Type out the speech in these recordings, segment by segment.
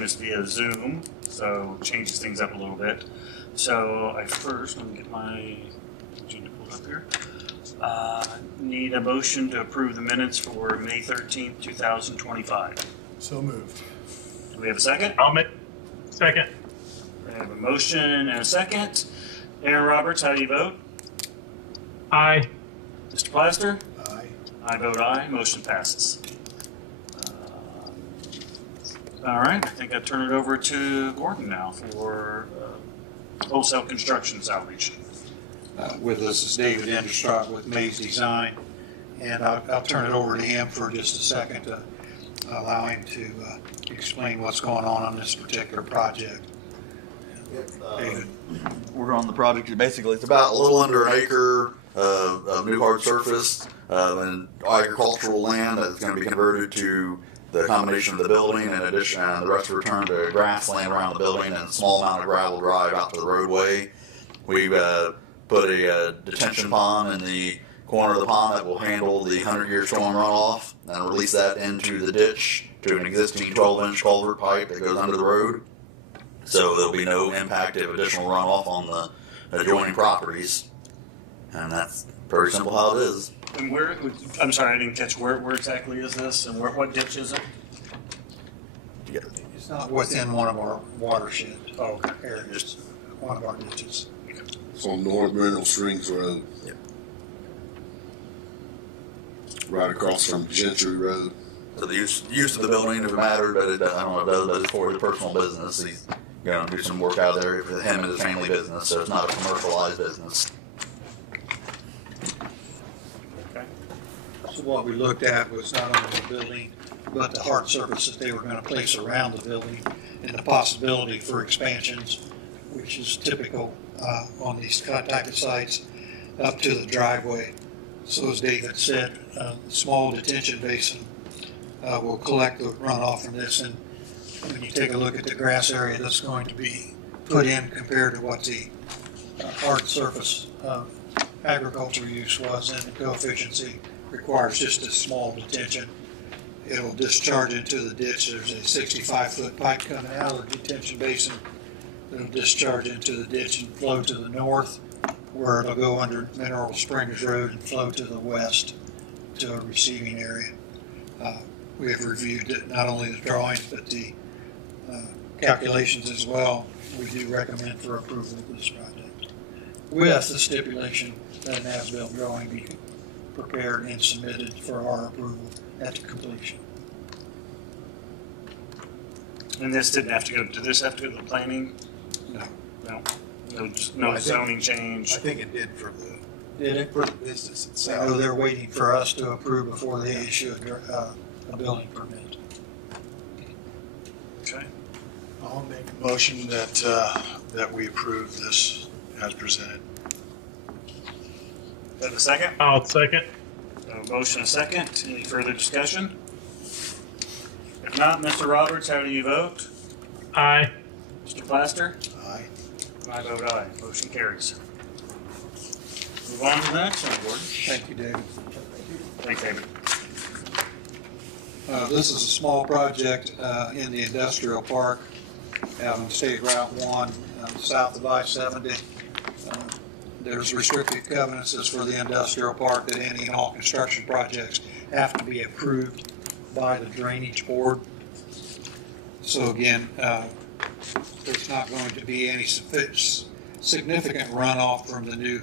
this via Zoom, so changes things up a little bit. So let me get my agenda pulled up here. Need a motion to approve the minutes for May 13th, 2025. So moved. Do we have a second? I'll make second. We have a motion and a second. Aaron Roberts, how do you vote? Aye. Mr. Plaster? Aye. I vote aye. Motion passes. All right, I think I turn it over to Gordon now for wholesale constructions outreach. With us is David Enderstraat with Maze Design, and I'll turn it over to him for just a second to allow him to explain what's going on this particular project. David. We're on the project. Basically, it's about a little under an acre of new hard surface and agricultural land that's going to be converted to the combination of the building, in addition, and the rest returned to grassland around the building and a small amount of gravel drive out to the roadway. We've put a detention pond in the corner of the pond that will handle the 100-year storm runoff and release that into the ditch to an existing 12-inch culvert pipe that goes under the road. So there'll be no impact of additional runoff on the adjoining properties. And that's very simple how it is. And where, I'm sorry, I didn't catch where exactly is this and what ditch is it? It's not within one of our watershed areas, one of our ditches. It's on North Mineral Springs Road. Yep. Right across from Gentry Road. So the use of the building doesn't matter, but I don't know if it does, but it's for his personal business. He's going to do some work out there for him and his family business, so it's not a commercialized business. Okay. So what we looked at was not only the building, but the hard surface that they were going to place around the building and the possibility for expansions, which is typical on these type of sites, up to the driveway. So as David said, small detention basin will collect the runoff from this, and when you take a look at the grass area that's going to be put in compared to what the hard surface agriculture use was, and the coefficiency requires just a small detention. It'll discharge into the ditch. There's a 65-foot pipe coming out of the detention basin. It'll discharge into the ditch and flow to the north, where it'll go under Mineral Springs Road and flow to the west to a receiving area. We have reviewed not only the drawings, but the calculations as well. We do recommend for approval of this project, with the stipulation that an as-built drawing be prepared and submitted for our approval at the completion. And this didn't have to go, did this have to go to the planning? No. No zoning change? I think it did for Did the business I itself. know they're waiting for us to approve before they issue a building permit. Okay. I'll make a motion that we approve this as presented. Have a second? I'll second. A motion and a second. Any further discussion? If not, Mr. Roberts, how do you vote? Aye. Mr. Plaster? Aye. I vote aye. Motion carries. Move on to the next one, Gordon. Thank you, David. Thanks, David. This is a small project in the industrial park out on State Route 1 south of I-70. There's restricted covenants as for the industrial park that any and all construction projects have to be approved by the drainage board. So again, there's not going to be any significant runoff from the new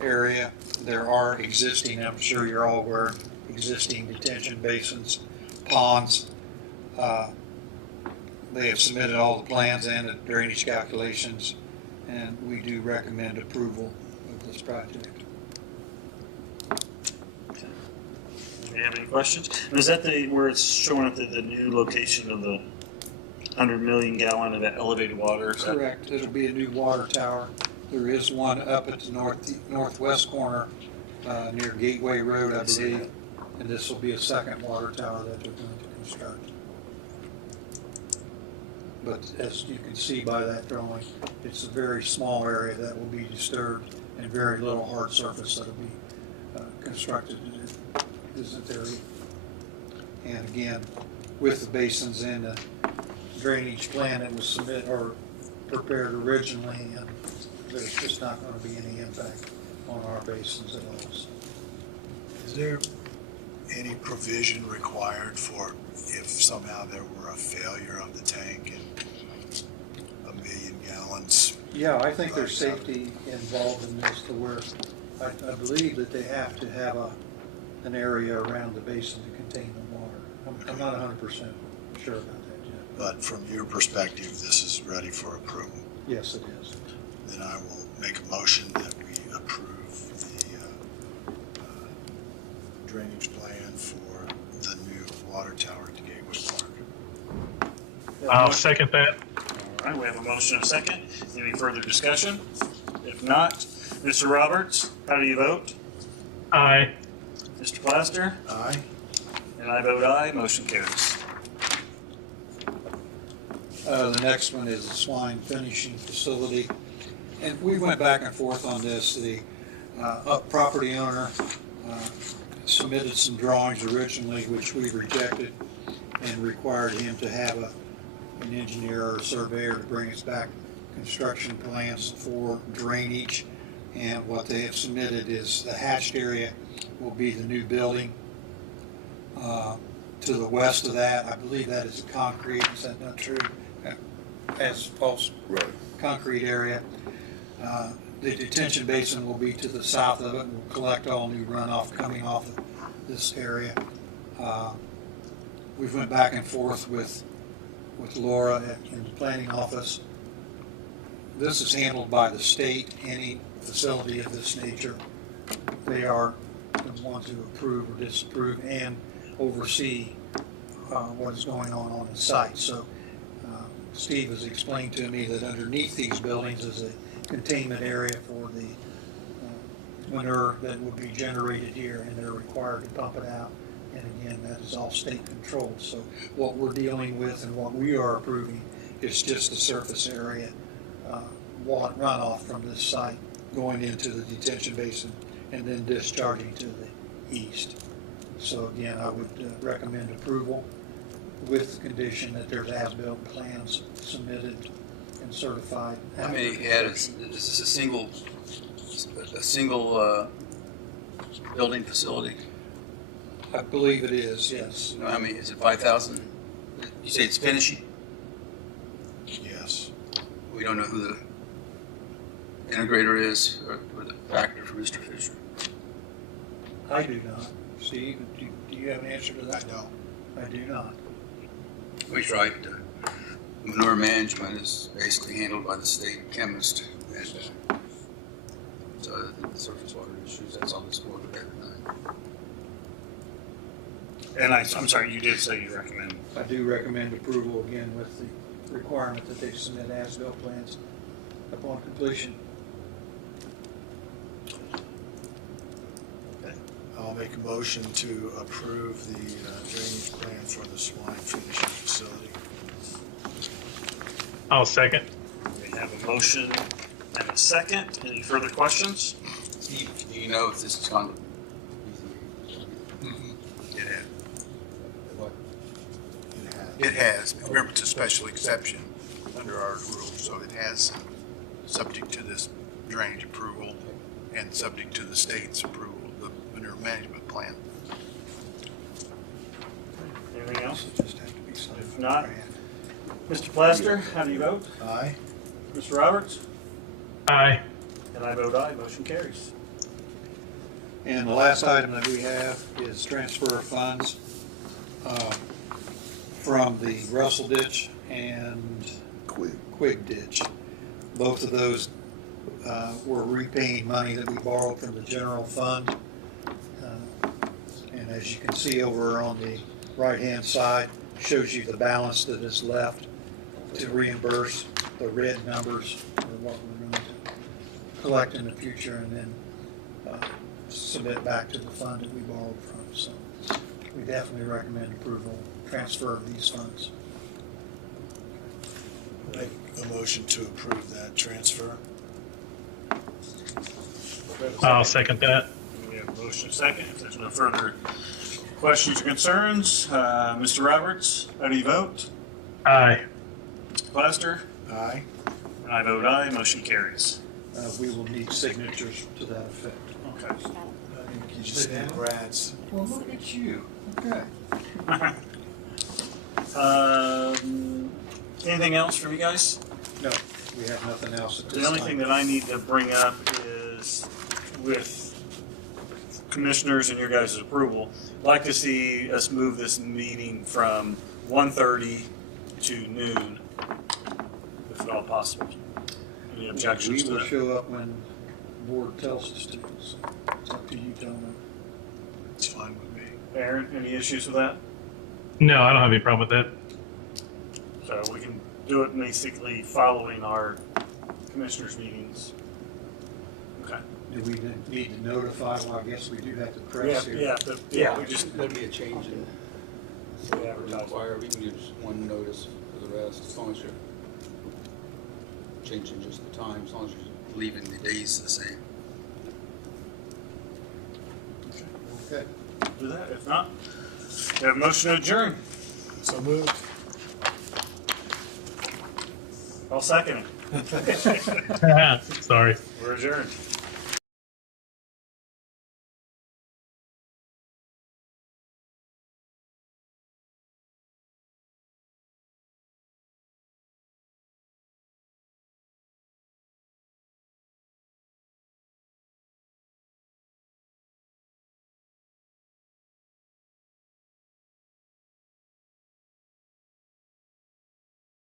area. There are existing, I'm sure you're all aware, existing detention basins, ponds. They have submitted all the plans and the drainage calculations, and we do recommend approval of this project. Do you have any questions? And is that where it's showing up the new location of the 100 million gallon of elevated water? Is that- Correct. It'll be a new water tower. There is one up at the northwest corner near Gateway Road, I believe. And this will be a second water tower that they're going to construct. But as you can see by that drawing, it's a very small area that will be disturbed and very little hard surface that will be constructed in this area. And again, with the basins and the drainage plan that was submitted or prepared originally, and there's just not gonna be any impact on our basins at all. So, Is there any provision required for if somehow there were a failure of the tank and 1 million gallons? yeah, I think there's safety involved in this to where I believe that they have to have an area around the basin to contain the water. I'm not 100% sure about that yet. But from your perspective, this is ready for approval. Yes, it is. Then I will make a motion that we approve the drainage plan for the new water tower at the Gateway Park. I'll second that. All right, we have a motion and a second. Any further discussion? If not, Mr. Roberts, how do you vote? Aye. Mr. Plaster? Aye. And I vote aye, motion carries. The next one is the swine finishing facility. And we went back and forth on this. The property owner submitted some drawings originally, which we rejected, and required him to have an engineer or a surveyor to bring us back construction plans for drainage. And what they have submitted is the hatched area will be the new building. To the west of that, I believe that is concrete. Is that not true? Asphalt Right. concrete area. The detention basin will be to the south of it and will collect all new runoff coming off of this area. We've went back and forth with Laura in the planning office. This is handled by the state, any facility of this nature. They are the ones who approve or disapprove and oversee what is going on the site. So Steve has explained to me that underneath these buildings is a containment area for the manure that will be generated here, and they're required to pump it out. And again, that is all state controlled. So what we're dealing with and what we are approving is just the surface area runoff from this site going into the detention basin and then discharging to the east. So again, I would recommend approval with the condition that there's as-built plans submitted and certified. How many is this a single building facility? I believe it is, yes. No, I mean, is it 5,000? You say it's finishing? Yes. We don't know who the integrator is or the factor for Mr. Fisher. I do not. Steve, do you have an answer to that? No. I do not. We tried. Manure management is basically handled by the state chemist. And so the surface water issues, that's on this board every night. And I'm sorry, you did say you recommend. I do recommend approval again with the requirement that they submit as-built plans upon completion. I'll make a motion to approve the drainage plan for the swine finishing facility. I'll second. We have a motion and a second. Any further questions? Steve, do you know if this has gone to? It has. What? It has. Remember, it's a special exception under our rules, so it has, subject to this drainage approval and subject to the state's approval, the manure management plan. Anything else? It just has to be signed. If not, Mr. Plaster, how do you vote? Aye. Mr. Roberts? Aye. And I vote aye, motion carries. And the last item that we have is transfer of funds from the Russell Ditch and Quig Ditch. Both of those were repaying money that we borrowed from the general fund. And as you can see over on the right-hand side, shows you the balance that is left to reimburse the red numbers for what we're going to collect in the future and then submit back to the fund that we borrowed from. So we definitely recommend approval, transfer of these funds. Make a motion to approve that transfer. I'll second that. We have a motion and a second. If there's no further questions or concerns, Mr. Roberts, how do you vote? Aye. Plaster, Aye. and I vote aye, motion carries. We will need signatures to that effect. Okay. You just need Brad's. Well, look at you. Okay. Anything else from you guys? No, we have nothing else at this time. The only thing that I need to bring up is with commissioners and your guys' approval, I'd like to see us move this meeting from 1:30 to noon, if at all possible. Any objections to We will that? show up when the board tells us to. So it's up to you, gentlemen. It's fine with me. Aaron, any issues with that? No, I don't have any problem with that. So we can do it basically following our commissioners' meetings. Okay. Do we then need to notify? Well, I guess we do have to press here. Yeah, we just, There'll be a change in we advertise. require, we can use one notice for the rest, as long as you're changing just the time, as long as you're leaving the days the same. Okay. Do that. If not, we have a motion to adjourn. So moved. I'll second it. Sorry. We're adjourned.